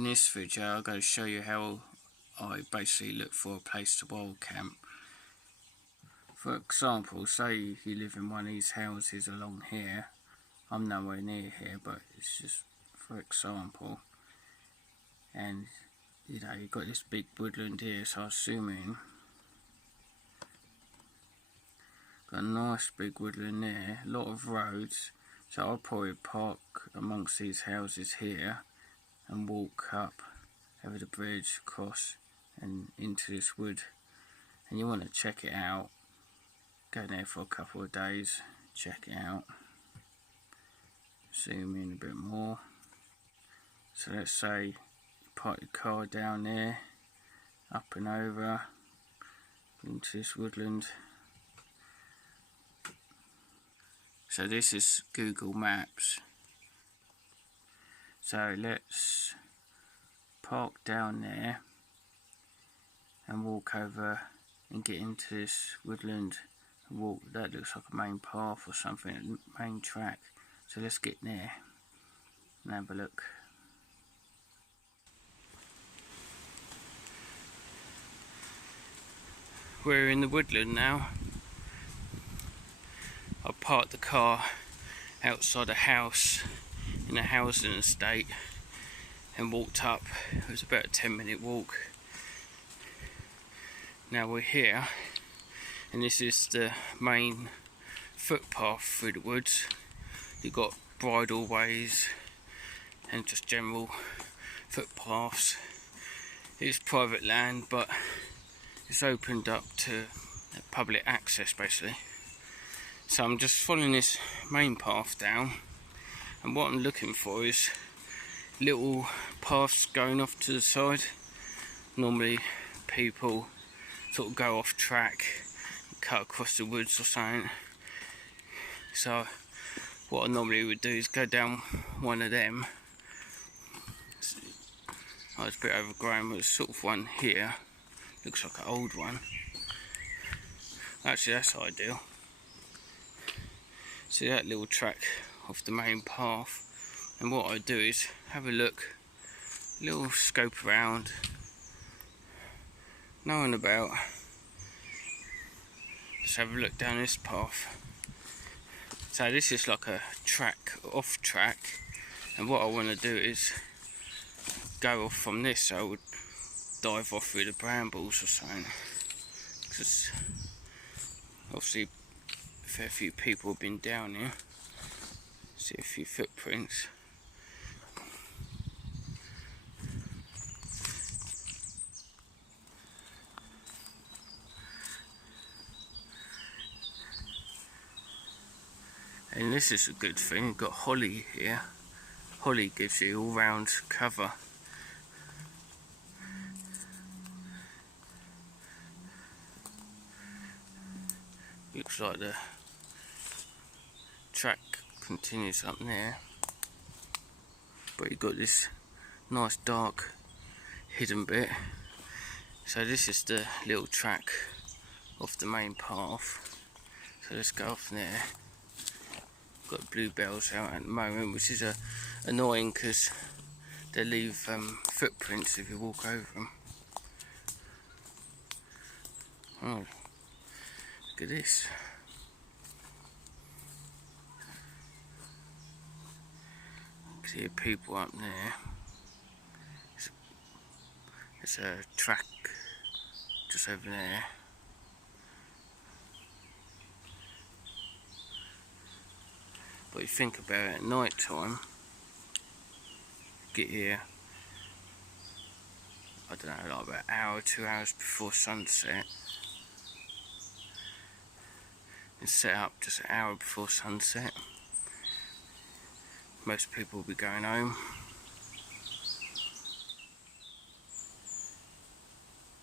In this video I'm going to show you how I basically look for a place to wild camp. For example, say you live in one of these houses along here. I'm nowhere near here, but it's just for example. And you know, you've got this big woodland here, so I'm assuming got a nice big woodland there, a lot of roads, so I'll probably park amongst these houses here and walk up over the bridge, across and into this wood. And you want to check it out, go there for a couple of days, check it out, zoom in a bit more. So let's say you park your car down there, up and over into this woodland. So this is Google Maps. So let's park down there and walk over and get into this woodland and walk. That looks like a main path or something, a main track. So let's get there and have a look. We're in the woodland now. I parked the car outside a house in a housing estate and walked up. It was about a 10-minute walk. Now we're here, and this is the main footpath through the woods. You've got bridle ways and just general footpaths. It's private land, but it's opened up to public access basically. So I'm just following this main path down, and what I'm looking for is little paths going off to the side. Normally people sort of go off track and cut across the woods or something. So what I normally would do is go down one of them. Oh, it's a bit overgrown, but there's sort of one here. Looks like an old one. Actually, that's ideal. See that little track off the main path, and what I do is have a look, a little scope around, knowing about. Let's have a look down this path. So this is like a track, off track, and what I want to do is go off from this, so I would dive off through the brambles or something, because obviously a fair few people have been down here. See a few footprints. And this is a good thing, you've got holly here. Holly gives you all round cover. Looks like the track continues up there, but you've got this nice dark hidden bit. So this is the little track off the main path. So let's go off there. Got bluebells out at the moment, which is annoying because they leave footprints if you walk over them. Oh, look at this. See people up there. There's a track just over there. But you think about it, at night time, get here, I don't know, like about an hour, 2 hours before sunset, and set up just an hour before sunset. Most people will be going home.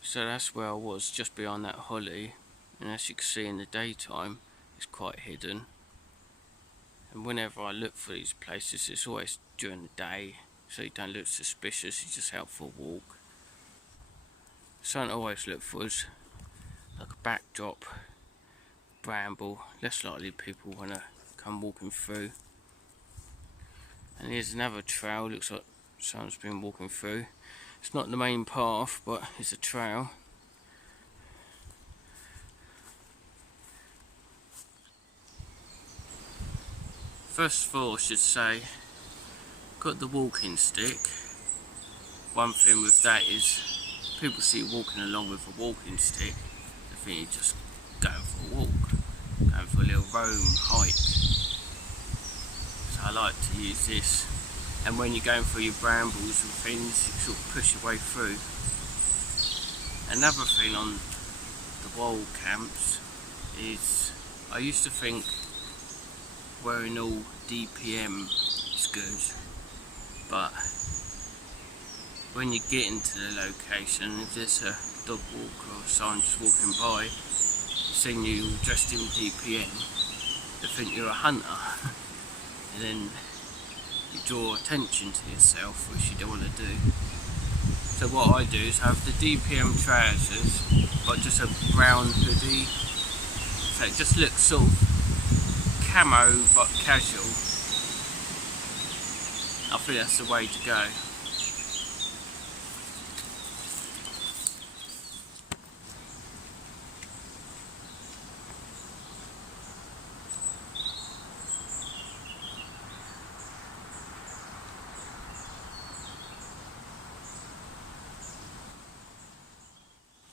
So that's where I was, just behind that holly, and as you can see in the daytime it's quite hidden. And whenever I look for these places, it's always during the day, so you don't look suspicious, you just out for a walk. Something I always look for is like a backdrop, bramble, less likely people want to come walking through. And here's another trail, looks like son's been walking through. It's not the main path, but it's a trail. First of all, I should say, got the walking stick. One thing with that is, people see you walking along with a walking stick, they think you're just going for a walk, going for a little roam, hike. So I like to use this, and when you're going through your brambles and things, you sort of push your way through. Another thing on the wild camps is, I used to think wearing all DPM is good, but when you get into the location, if there's a dog walker or someone just walking by, seeing you dressed in DPM, they think you're a hunter, and then you draw attention to yourself, which you don't want to do. So what I do is have the DPM trousers, but just a brown hoodie, so it just looks sort of camo but casual. I think that's the way to go.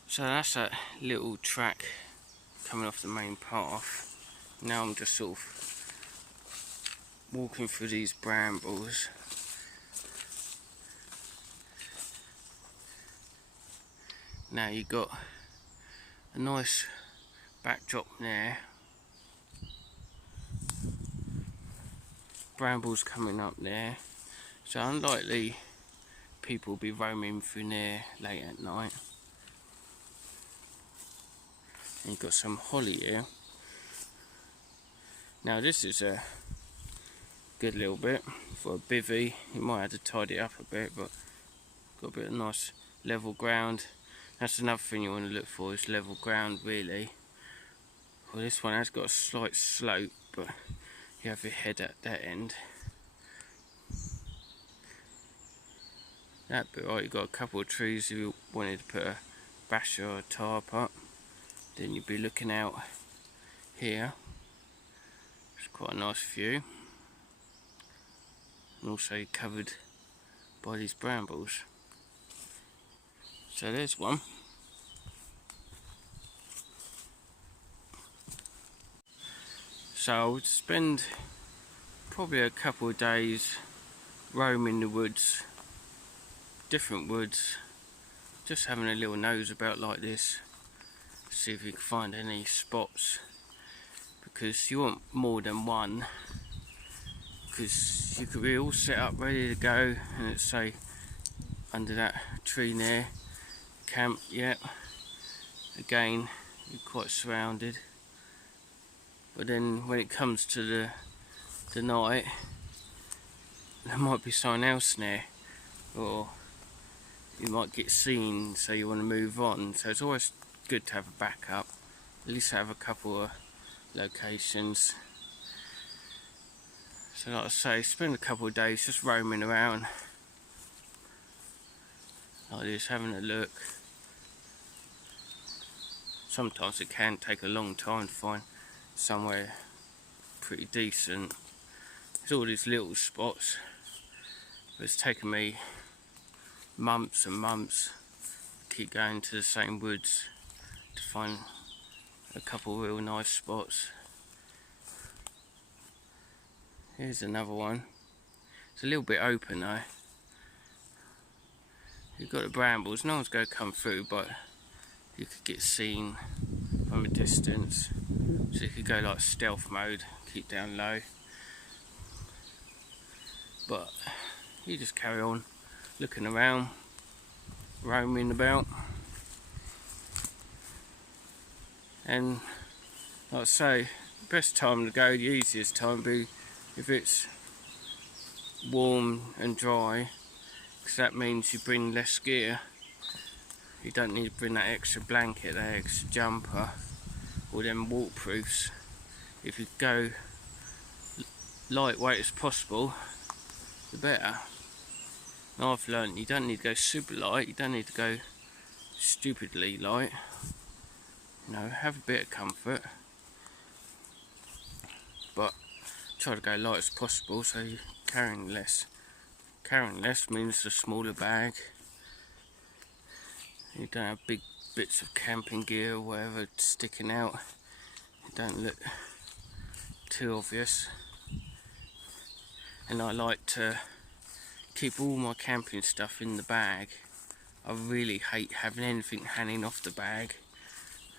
So that's that little track coming off the main path. Now I'm just sort of walking through these brambles. Now you've got a nice backdrop there. Brambles coming up there. So unlikely people will be roaming through there late at night. And you've got some holly here. Now this is a good little bit for a bivvy. You might have to tidy it up a bit, but got a bit of nice level ground. That's another thing you want to look for, is level ground really. Well, this one has got a slight slope, but you have your head at that end. That bit right, you've got a couple of trees if you wanted to put a basher or a tarp up. Then you'd be looking out here. It's quite a nice view. And also you're covered by these brambles. So there's one. So I would spend probably a couple of days roaming the woods, different woods, just having a little nose about like this. See if you can find any spots, because you want more than one, because you could be all set up ready to go and it's say under that tree there, camp, yep, again you're quite surrounded, but then when it comes to the night, there might be someone else there, or you might get seen, so you want to move on. So it's always good to have a backup, at least have a couple of locations. So like I say, spend a couple of days just roaming around like this, having a look. Sometimes it can take a long time to find somewhere pretty decent. There's all these little spots, but it's taken me months and months to keep going to the same woods to find a couple of real nice spots. Here's another one. It's a little bit open though. You've got the brambles, no one's going to come through, but you could get seen from a distance. So you could go like stealth mode, keep down low. But you just carry on looking around, roaming about. And like I say, best time to go, the easiest time would be if it's warm and dry, because that means you bring less gear. You don't need to bring that extra blanket, that extra jumper, or them waterproofs. If you go lightweight as possible, the better. And I've learned you don't need to go super light, you don't need to go stupidly light. You know, have a bit of comfort, but try to go light as possible so you're carrying less. Carrying less means a smaller bag. You don't have big bits of camping gear or whatever sticking out. It don't look too obvious. And I like to keep all my camping stuff in the bag. I really hate having anything hanging off the bag,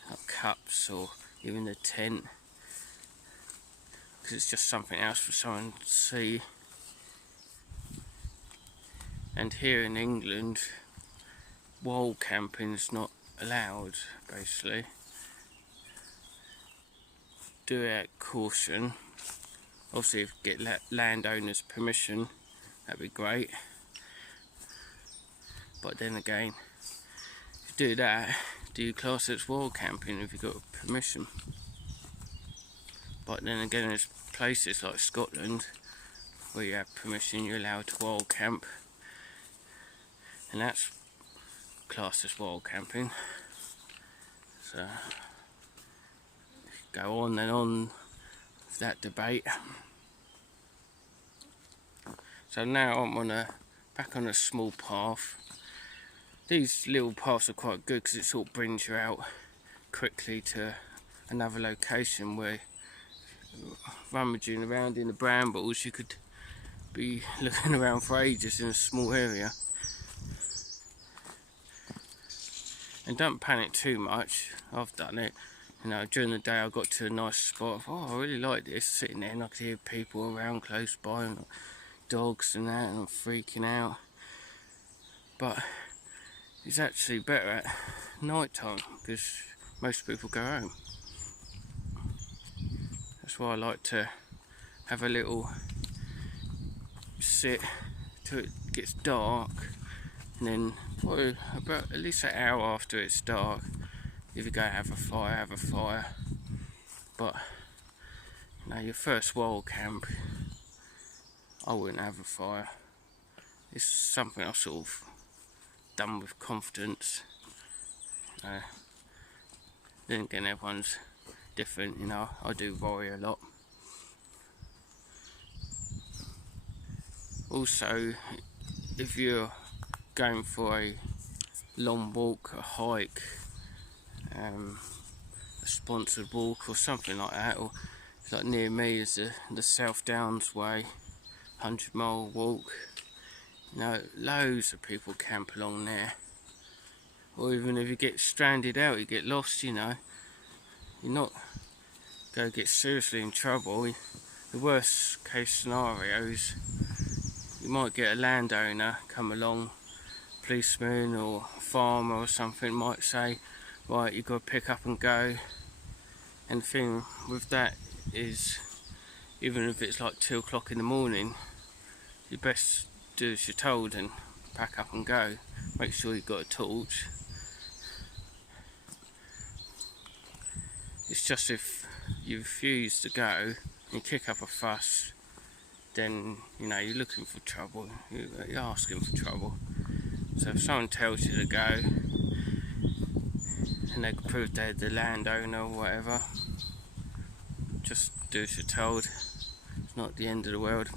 like cups or even the tent, because it's just something else for someone to see. And here in England, wild camping's not allowed, basically. Do it at caution. Obviously, if you get landowners' permission, that'd be great. But then again, if you do that, do you class it as wild camping if you've got permission? But then again, there's places like Scotland where you have permission, you're allowed to wild camp, and that's classed as wild camping. So go on and on with that debate. So now I'm back on a small path. These little paths are quite good because it sort of brings you out quickly to another location where, rummaging around in the brambles, you could be looking around for ages in a small area. And don't panic too much. I've done it. You know, during the day I got to a nice spot. Oh, I really like this. Sitting there and I could hear people around close by and dogs and that, and I'm freaking out. But it's actually better at night time because most people go home. That's why I like to have a little sit till it gets dark, and then about at least an hour after it's dark, if you go have a fire. But you know, your first wild camp, I wouldn't have a fire. It's something I've sort of done with confidence. Then again, everyone's different, you know. I do worry a lot. Also, if you're going for a long walk, a hike, a sponsored walk or something like that, or like near me is the South Downs way, 100-mile walk. You know, loads of people camp along there. Or even if you get stranded out, you get lost, you know, you're not going to get seriously in trouble. The worst case scenarios, you might get a landowner come along, policeman or farmer or something might say, right, you've got to pick up and go. And the thing with that is, even if it's like 2 o'clock in the morning, you best do as you're told and pack up and go. Make sure you've got a torch. It's just if you refuse to go and you kick up a fuss, then you know you're looking for trouble, you're asking for trouble. So if someone tells you to go and they can prove they're the landowner or whatever, just do as you're told. It's not the end of the world.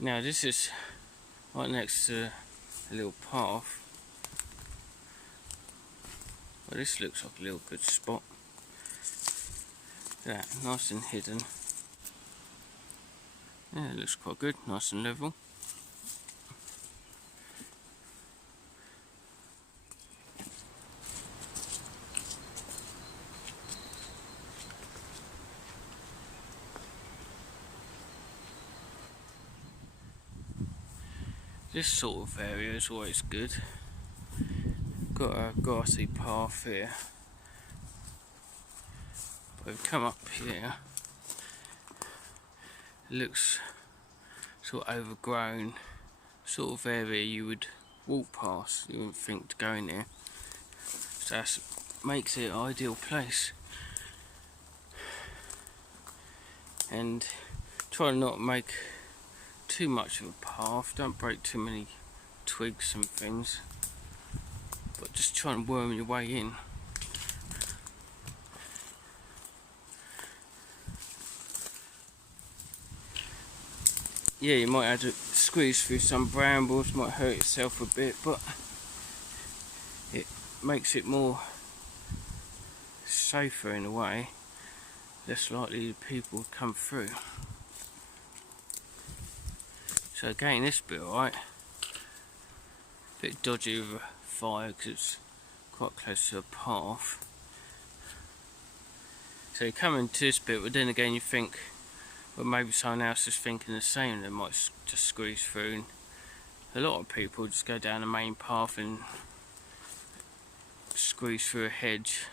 Now this is right next to a little path. Well, this looks like a little good spot. That nice and hidden. Yeah, it looks quite good, nice and level. This sort of area is always good. Got a grassy path here. But we've come up here. It looks sort of overgrown, sort of area you would walk past. You wouldn't think to go in there. So that makes it an ideal place. and try not to make too much of a path. Don't break too many twigs and things, but just try and worm your way in. Yeah, you might have to squeeze through some brambles, might hurt yourself a bit, but it makes it more safer in a way. Less likely people would come through. So again, this bit alright. Bit dodgy with a fire because it's quite close to a path. So you come into this bit, but then again you think, well, maybe someone else is thinking the same. They might just squeeze through. And a lot of people just go down the main path and squeeze through a hedge.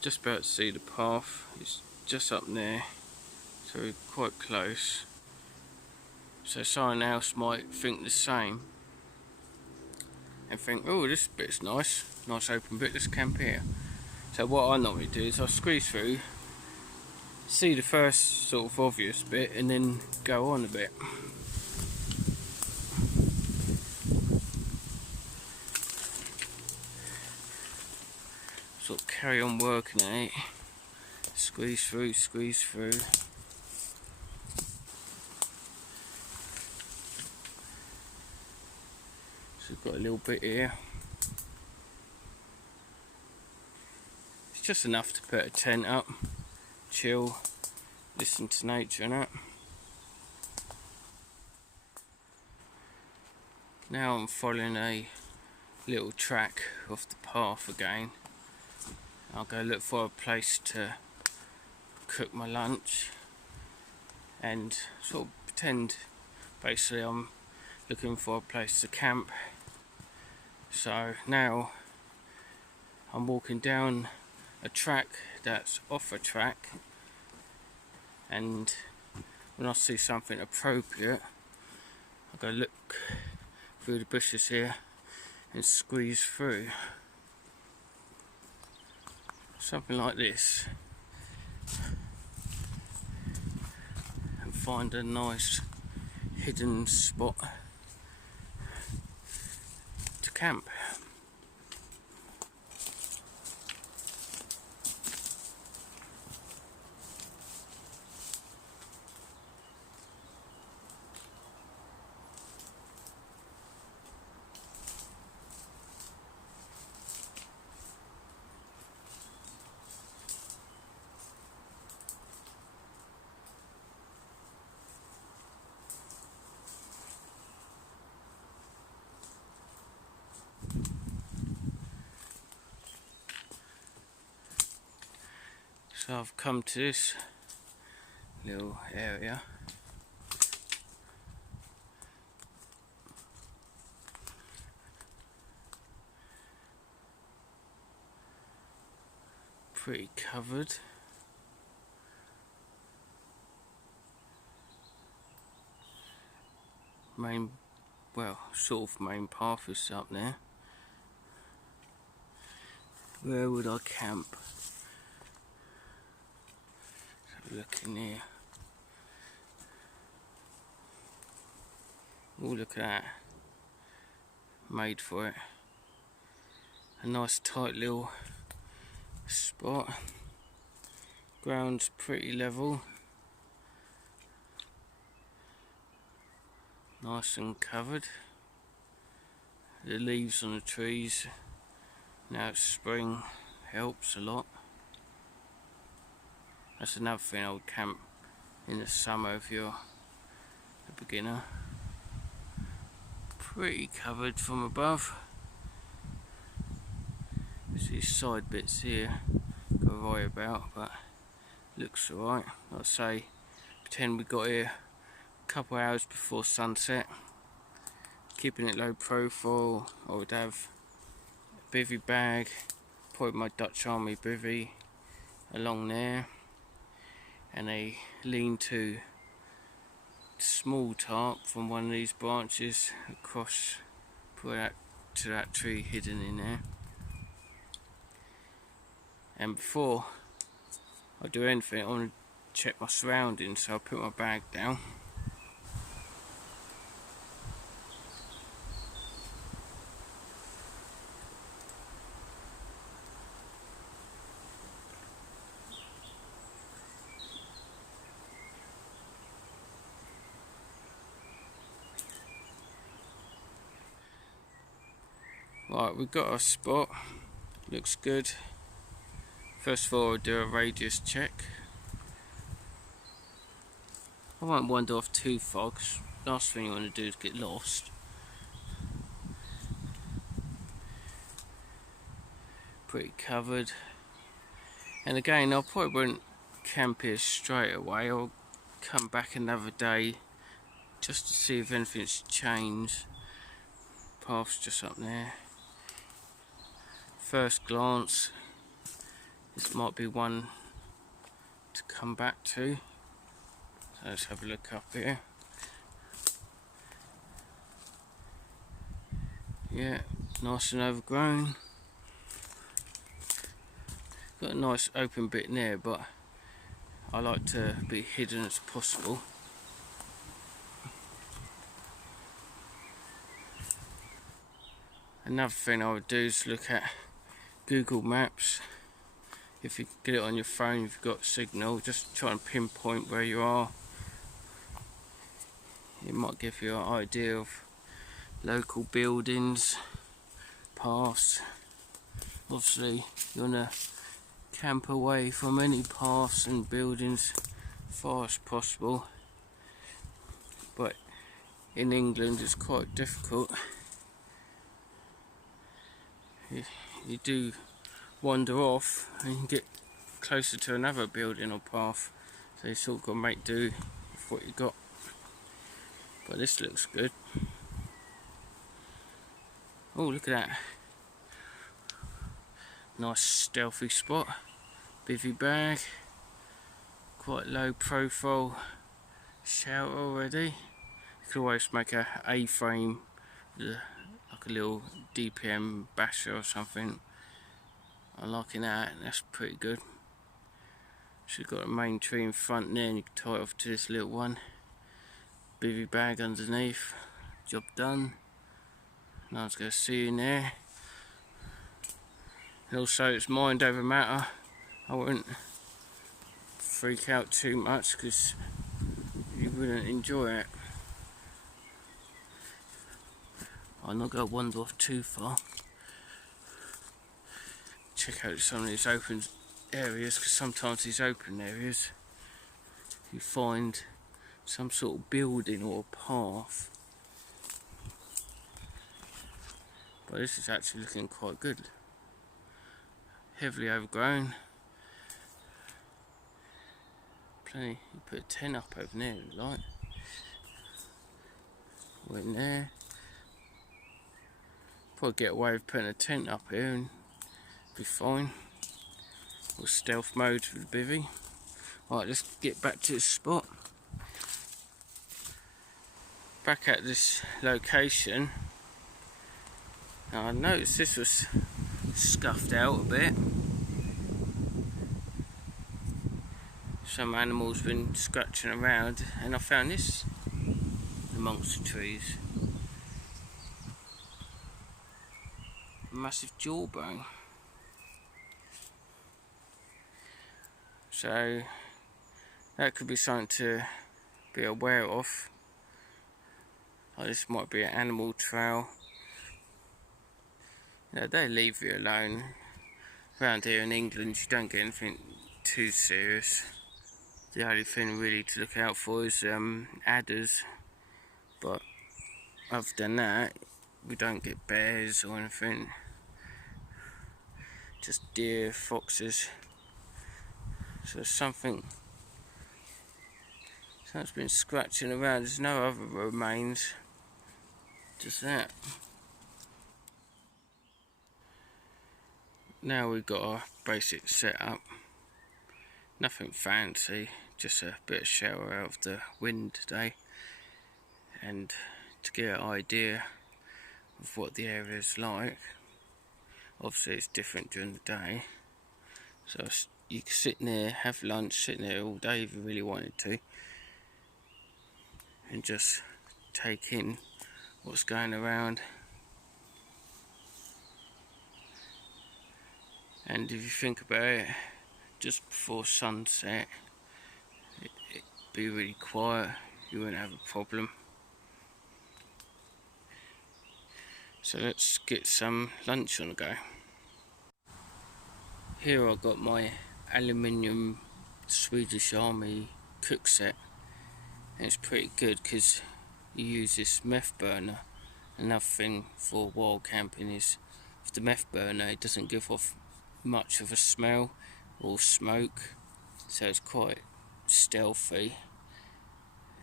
Just about to see the path. It's just up there, so we're quite close. So someone else might think the same and think, oh, this bit's nice open bit, let's camp here. So what I normally do is I squeeze through, see the first sort of obvious bit, and then go on a bit. Sort of carry on working at it. Squeeze through, squeeze through. So we've got a little bit here. It's just enough to put a tent up, chill, listen to nature and that. Now I'm following a little track off the path again. I'll go look for a place to cook my lunch and sort of pretend basically I'm looking for a place to camp. So now I'm walking down a track that's off a track, and when I see something appropriate I'll go look through the bushes here and squeeze through. Something like this, and find a nice hidden spot to camp. So I've come to this little area. Pretty covered. Sort of main path is up there. Where would I camp? Look in here. Oh, look at that. Made for it. A nice tight little spot. Ground's pretty level. Nice and covered. The leaves on the trees, now it's spring, helps a lot. That's another thing I would camp in the summer if you're a beginner. Pretty covered from above. There's these side bits here, got to worry about, but looks alright. Like I say, pretend we got here a couple hours before sunset. Keeping it low profile, I would have a bivvy bag, probably my Dutch Army bivvy along there, and a lean-to small tarp from one of these branches across, put that to that tree hidden in there. And before I do anything, I want to check my surroundings, so I put my bag down. Right, we've got our spot, looks good. First of all, I'll do a radius check. I won't wander off too far, because last thing you want to do is get lost. Pretty covered. And again, I probably won't camp here straight away. I'll come back another day just to see if anything's changed. Path's just up there. First glance, this might be one to come back to. So let's have a look up here. Yeah, nice and overgrown. Got a nice open bit in there, but I like to be hidden as possible. Another thing I would do is look at Google Maps. If you get it on your phone, if you've got signal, just try and pinpoint where you are. It might give you an idea of local buildings, paths. Obviously, you want to camp away from any paths and buildings as far as possible. But in England, it's quite difficult. You do wander off and you get closer to another building or path, so you sort of got to make do with what you got. But this looks good. Oh, look at that. Nice stealthy spot. Bivvy bag. Quite low profile shelter already. You could always make a A-frame, like a little DPM basher or something. I'm liking that, that's pretty good. So you've got a main tree in front there and you can tie it off to this little one. Bivvy bag underneath, job done. No one's going to see you in there. And also it's mind over matter. I wouldn't freak out too much because you wouldn't enjoy it. I'm not going to wander off too far. Check out some of these open areas, because sometimes these open areas you find some sort of building or path. But this is actually looking quite good. Heavily overgrown. Plenty. You put a tent up over there, if you like. We're in there. Probably get away with putting a tent up here and be fine. Or stealth mode for the bivvy. Right, let's get back to this spot. Back at this location. Now I noticed this was scuffed out a bit. Some animals been scratching around, and I found this amongst the trees. A massive jawbone. So that could be something to be aware of. Like this might be an animal trail. You know, they leave you alone. Around here in England you don't get anything too serious. The only thing really to look out for is adders, but other than that we don't get bears or anything. Just deer, foxes. So something's been scratching around. There's no other remains, just that. Now we've got our basic setup. Nothing fancy, just a bit of shelter out of the wind today, and to get an idea of what the area is like. Obviously it's different during the day, so I you could sit there, have lunch, sit there all day if you really wanted to, and just take in what's going around. And if you think about it, just before sunset, it'd be really quiet, you wouldn't have a problem. So let's get some lunch on the go. Here I've got my aluminium Swedish Army cook set, and it's pretty good because you use this meth burner. Another thing for wild camping is with the meth burner, it doesn't give off much of a smell or smoke, so it's quite stealthy,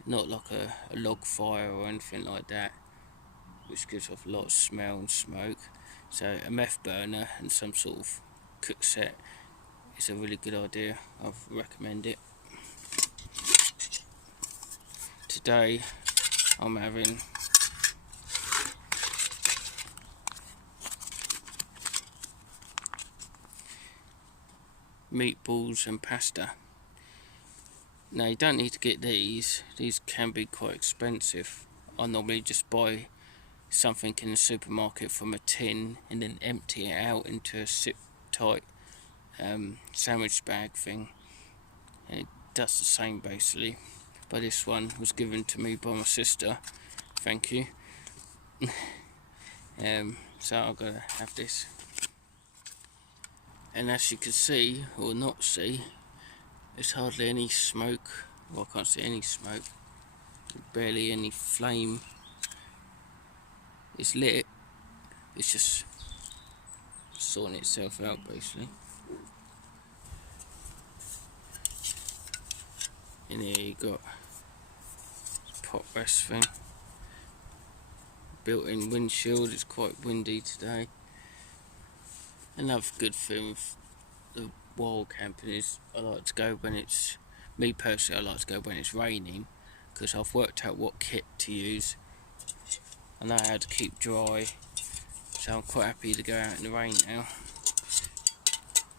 not like a log fire or anything like that, which gives off a lot of smell and smoke. So a meth burner and some sort of cook set is a really good idea. I recommend it. Today I'm having meatballs and pasta. Now you don't need to get these can be quite expensive. I normally just buy something in the supermarket from a tin and then empty it out into a zip tight sandwich bag thing, and it does the same basically, but this one was given to me by my sister, thank you. So I'm gonna have this, and as you can see or not see, there's hardly any smoke. Well, I can't see any smoke, barely any flame. It's lit, it's just sorting itself out basically. In here you got pot rest thing, built-in windshield. It's quite windy today. Another good thing with the wild camping is I like to go when it's, me personally, I like to go when it's raining, because I've worked out what kit to use. I know how to keep dry, so I'm quite happy to go out in the rain now.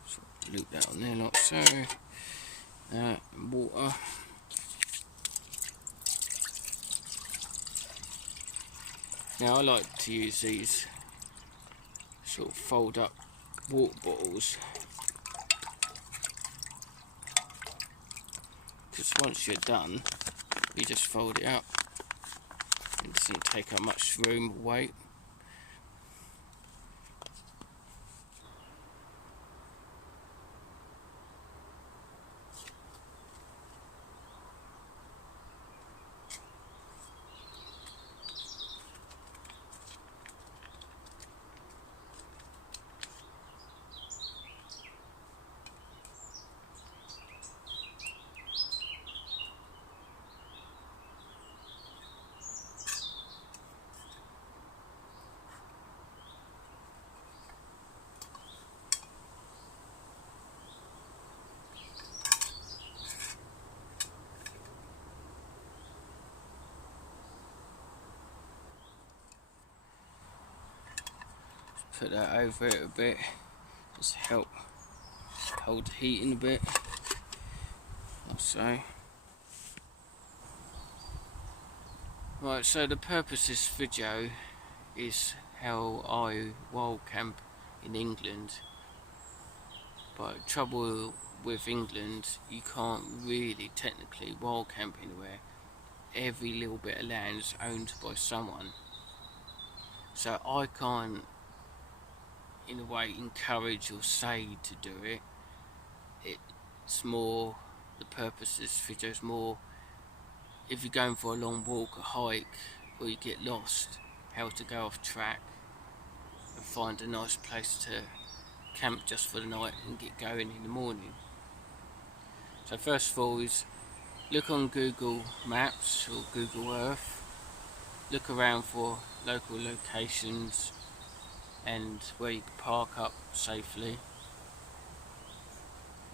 So loop that on there like so. Water. Now I like to use these sort of fold up water bottles, because once you're done you just fold it up. It doesn't take up much room or weight. Put that over it a bit, just help hold the heat in a bit, like so. Right, so the purpose of this video is how I wild camp in England. But trouble with England, you can't really technically wild camp anywhere. Every little bit of land is owned by someone, so I can't in a way encourage or say to do it. It's more, the purpose of this video is more if you're going for a long walk, a hike, or you get lost, how to go off track and find a nice place to camp just for the night and get going in the morning. So first of all is look on Google Maps or Google Earth, look around for local locations and where you can park up safely,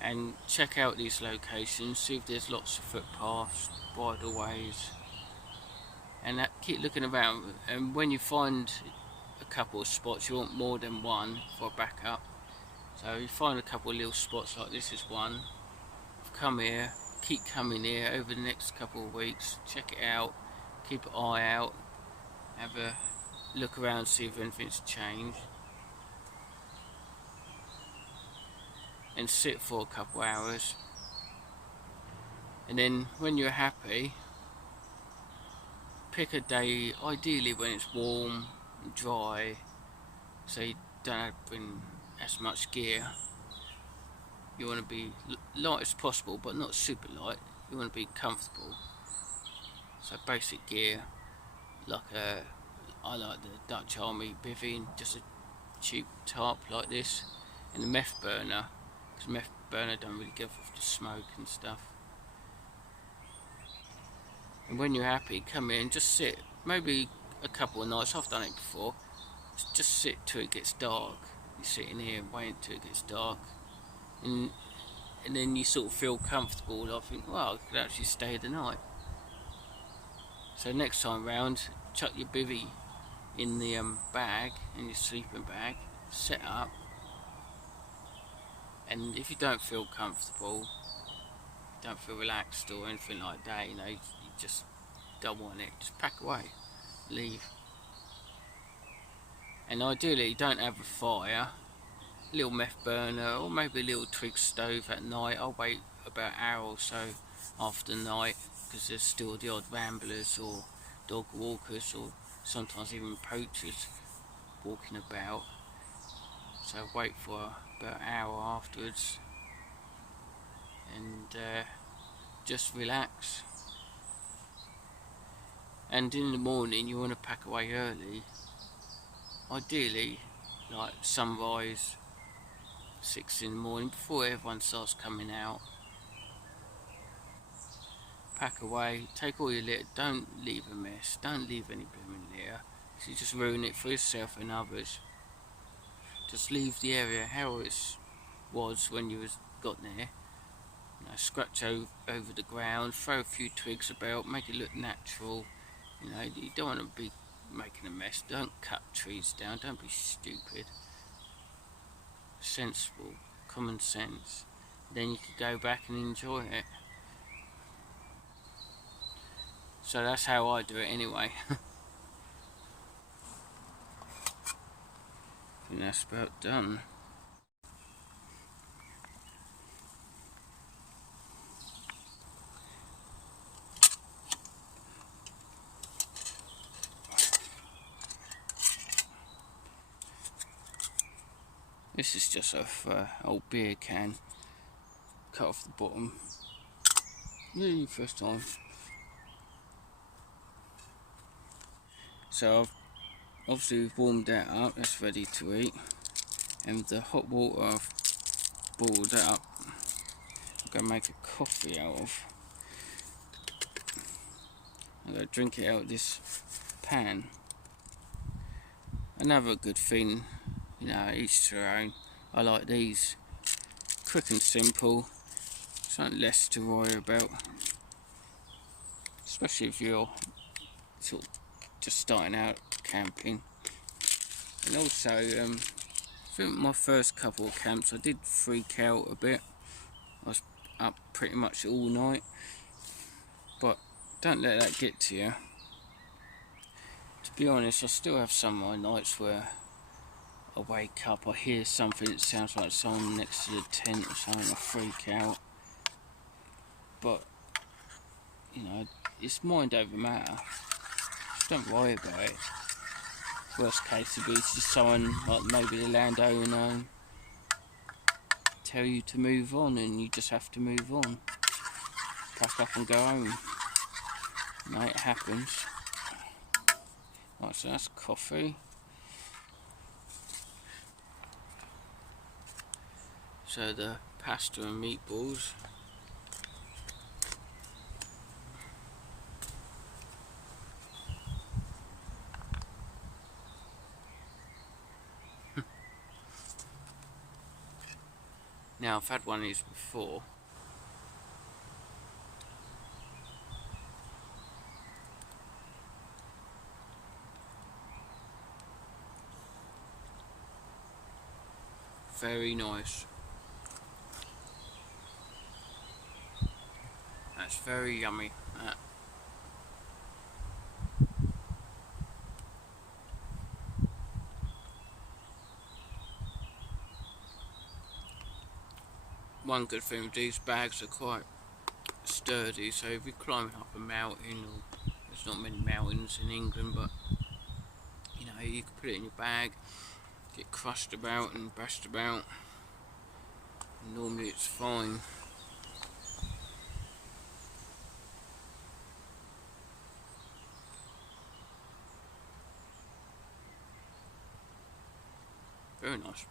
and check out these locations, see if there's lots of footpaths, bridleways, and keep looking around. And when you find a couple of spots, you want more than one for a backup, So you find a couple of little spots like this is one. I've come here, keep coming here over the next couple of weeks, check it out, keep an eye out, have a look around, see if anything's changed, and sit for a couple of hours. And then when you're happy, pick a day, ideally when it's warm and dry, so you don't have to bring as much gear. You want to be light as possible, but not super light. You want to be comfortable. So basic gear, like I like the Dutch Army bivvy, just a cheap tarp like this, and a meth burner, because meth burner don't really give off the smoke and stuff. And when you're happy, come in, just sit, maybe a couple of nights. I've done it before. Just sit till it gets dark. You're sitting here and waiting till it gets dark, and then you sort of feel comfortable. I think, well, I could actually stay the night. So next time round, chuck your bivvy in the bag, in your sleeping bag, set up, and if you don't feel comfortable, don't feel relaxed or anything like that, you know, you just don't want it, just pack away, leave. And ideally you don't have a fire, a little meth burner or maybe a little twig stove at night. I'll wait about an hour or so after night, because there's still the odd ramblers or dog walkers or sometimes even poachers walking about. So wait for about an hour afterwards and just relax. And in the morning you want to pack away early, ideally like sunrise, 6 in the morning, before everyone starts coming out. Pack away, take all your litter, don't leave a mess, don't leave any blooming litter, because you just ruin it for yourself and others. Just leave the area how it was when you got there. You know, scratch over the ground, throw a few twigs about, make it look natural. You know, you don't want to be making a mess. Don't cut trees down, don't be stupid. Sensible, common sense. Then you can go back and enjoy it. So that's how I do it anyway. And that's about done. This is just off old beer can, cut off the bottom. Really first time. So I've obviously warmed that up, that's ready to eat. And with the hot water I've boiled that up, I'm going to make a coffee out of. I'm going to drink it out of this pan. Another good thing, you know, each to their own. I like these, quick and simple, something less to worry about, especially if you're sort of just starting out camping. And also, I think my first couple of camps I did freak out a bit. I was up pretty much all night, but don't let that get to you. To be honest, I still have some of my nights where I wake up, I hear something that sounds like someone next to the tent or something, I freak out. But, you know, it's mind over matter. Just don't worry about it. Worst case would be just someone, like maybe the landowner, tell you to move on, and you just have to move on. Pack up and go home. You know, it happens. Right, so that's coffee. So the pasta and meatballs. Now I've had one of these before. very nice. That's very yummy. One good thing with these bags, are quite sturdy, so if you're climbing up a mountain, or there's not many mountains in England, but you know, you can put it in your bag, get crushed about and bashed about, and normally it's fine. Very nice.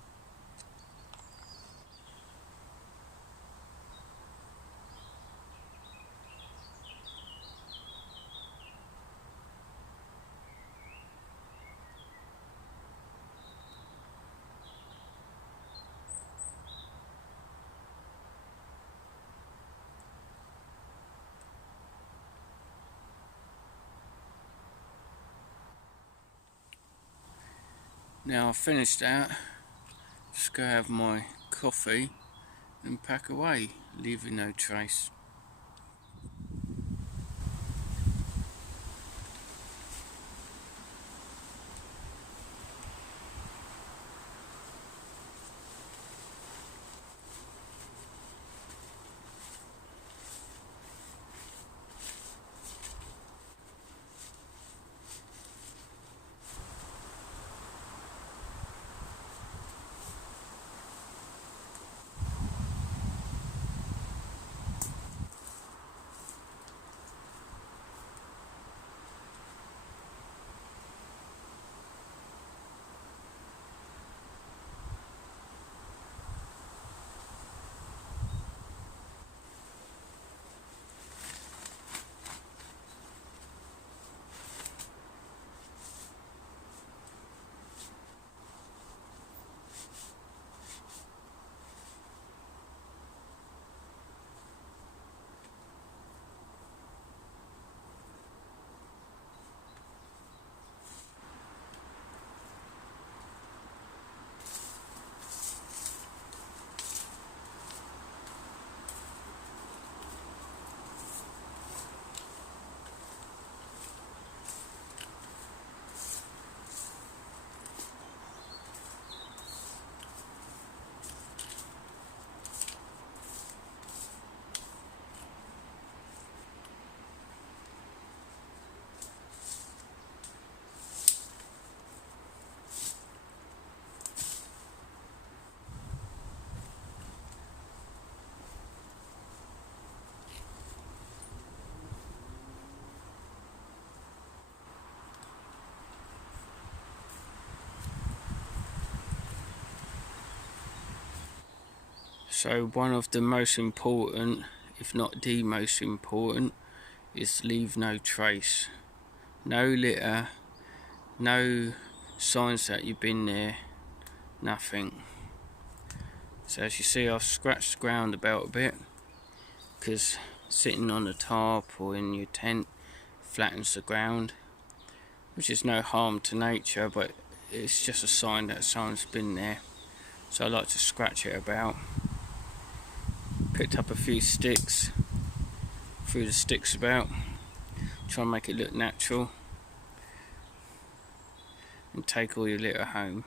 Now I've finished that, just go have my coffee and pack away, leaving no trace. So one of the most important, if not the most important, is leave no trace. No litter, no signs that you've been there, nothing. So as you see, I've scratched the ground about a bit, because sitting on a tarp or in your tent flattens the ground, which is no harm to nature, but it's just a sign that someone's been there. So I like to scratch it about. Picked up a few sticks, threw the sticks about, try and make it look natural, and take all your litter home.